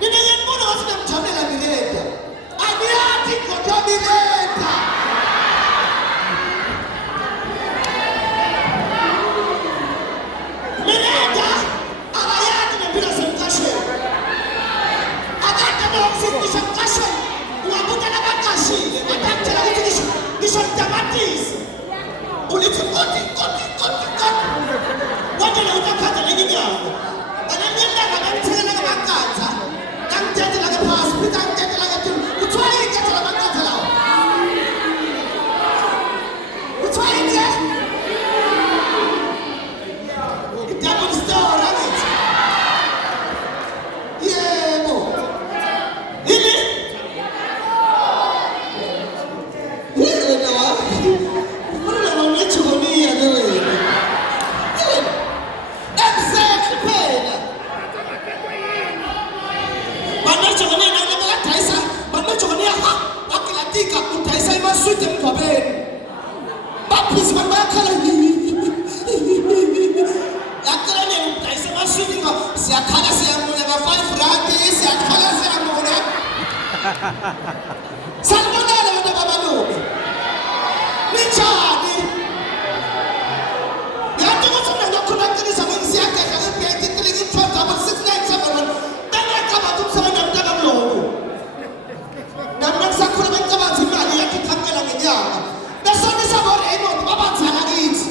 Mina ngiyabona ngathi namjamela Mileta. Angiyathi kodwa Mileta. Mileta akayathi nempilo semkasheni. Akade nokufikisha emkasheni. Ungabuka nabaqashile, bathathela ukuthi ngisho itamatisi. Ulithi koti. Wonke lo utakhatha lenyinyawo. Ananyela ngabamthela ngabakhatha. Ngangithethe la phasi, phela ngithethe la ngethini. Uthwala ingekho la bakhatha lawo. Uthwala ingekho. Double store abethi. Yebo. Yini? Yini wa? Ufuna ngomethoniya lewe. Exactly phela. Banajona nana bakadayisa, banajona ha, bakalatika udayisa emaswiti emgwabeni. Baphisi bakhala yakhala udayisa emaswiti ngo siyakhala siyamunya nga 5 rand, siyakhala siyamunya. Sanibonela wena babalungu. Nichani. Yathi ukuthi mina ngikhona qinisa ngiziyageka ngebheki 3126697. Bengaqaba umsebenzi womntaka mlungu. Nami ngisakhona bengicabanza imali yakhe ikhangela ngenyanga. Besonisa boRaymond babanzana kithi.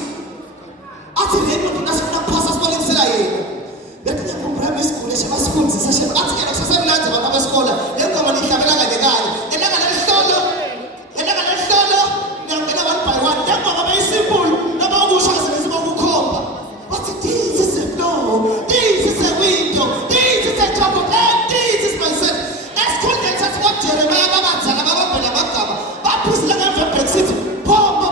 Athi Raymond nasifuna ukuphasa sibolelisela yena. Bethi ngiyakhumbula isikole esibasifundisa sheba. Athi ke nakusasemnandi abantu besikole. Lengoma nihlabela kanye kanye. Elanga lesihlolo. Ngiyangena 1 by 1. Lengoma bayisimple. Noma ukusho ngesizwe bokukhomba. Bathi this is a floor. This is a window. This is a top of and this is myself. Esikhulu ngethatha kwa Jeremiah babanzana babambela amagama. Baphuzile ngemva Brexit. Pompa.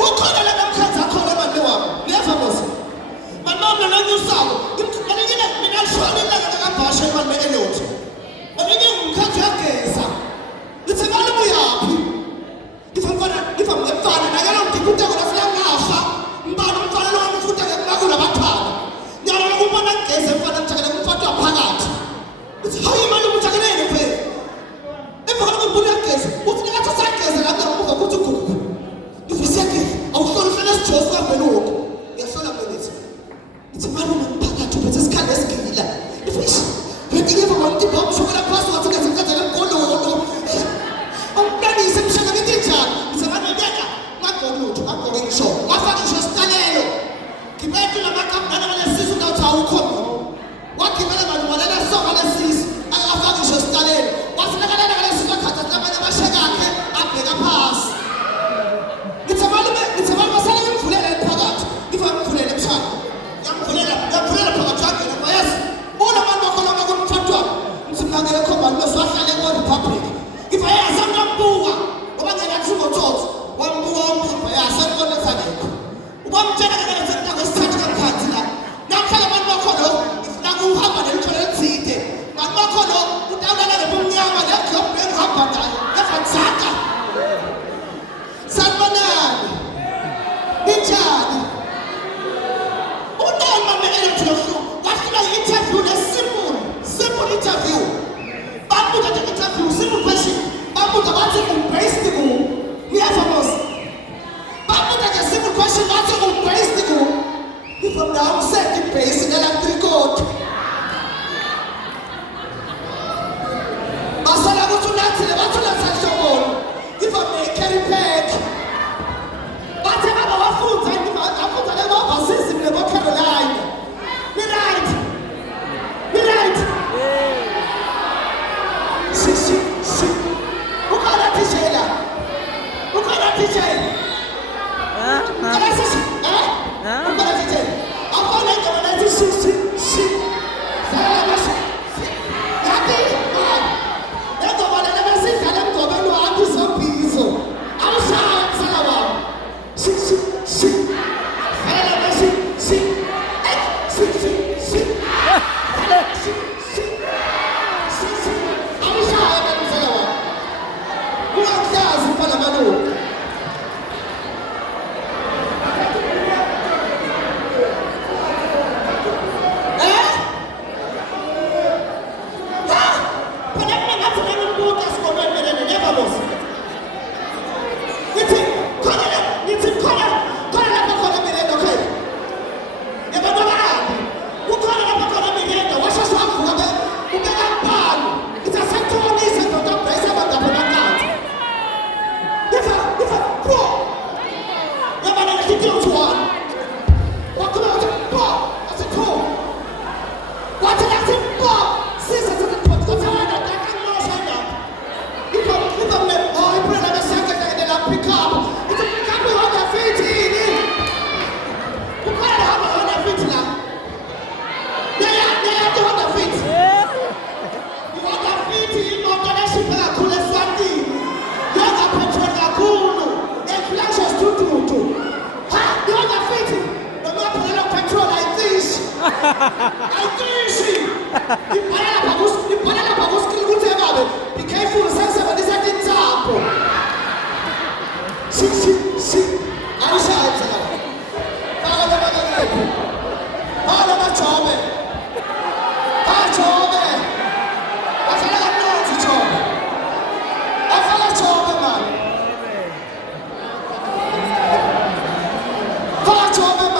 Ukhona la kamkhatha khona manje wami. Niyafamasa. Manoma nanyusawo. Mina shona la kabhasha imali Elliot. Abanye ngumkhatha yageza. Lithi mali buyapi? Ifamfana nakala ngikuta kona siyangafa. Mbana umfana lo mfuta ngakula bathana. Nyalo lokubona ngeze mfana mthakela umfana waphakathi. Uthi hayi imali umthakelele phela. ngeze la ngamuva kuthi gugu ifiseke awuhlolele sijosa veloko yasola mbenetsi ithi malume phakathi uphethe isikhali esigila ifishi ngiye bonke bomsho shokela phasi wathi ngizikhathele mgololo umntwana isemshaka ngithi njani ngizabana ngeka magolutho magole ngisho wafaka ngisho sitalelo ngibethu lamakhampani alesizo ngathi awukhona wakibela abantu walala soka lesisi afaka ngisho sitalelo wasinakala ngalesizo khatha nabanye abashaka akhe abheka phasi ngithabaluma basala ngimvulele phakathi ngivamvulele mshaka yamvulela phakathi akhe bayasi bona abantu bakhona bakumfathwa ngimngeke khona beswahlale ko Republic ifayasa ngambuka ngoba ngeke athuko tsotsi wambuka bayasa ngone sanekho ubamtshela ngeke senta kwesithathu kaphansi la nakhala abantu bakhona ifuna ukuhamba nelithola elithide abantu bakhona utawulala ngebumnyama lejob engihamba nayo efanzaka sanibonani njani unoma me-electro wahlula i-interview simple interview babuza the interview simple question babuza bathi u-based ku ngiyafamos babuza the simple question bathi u-based ku from now set i-base electric basala ukuthi unathile bathi unathashobona carry bag bathi baba wafunza afunza le-overseas nebo-Carolina right ukhona tishela ukhona tishela ukhona tishela akhona ingaba nathi yati nengoba lena besidlala emgobeni wakho izobhizo awushaya msala wami vele awushaya bani msala wami ungakuyazi mfana maluka Ipalala bagus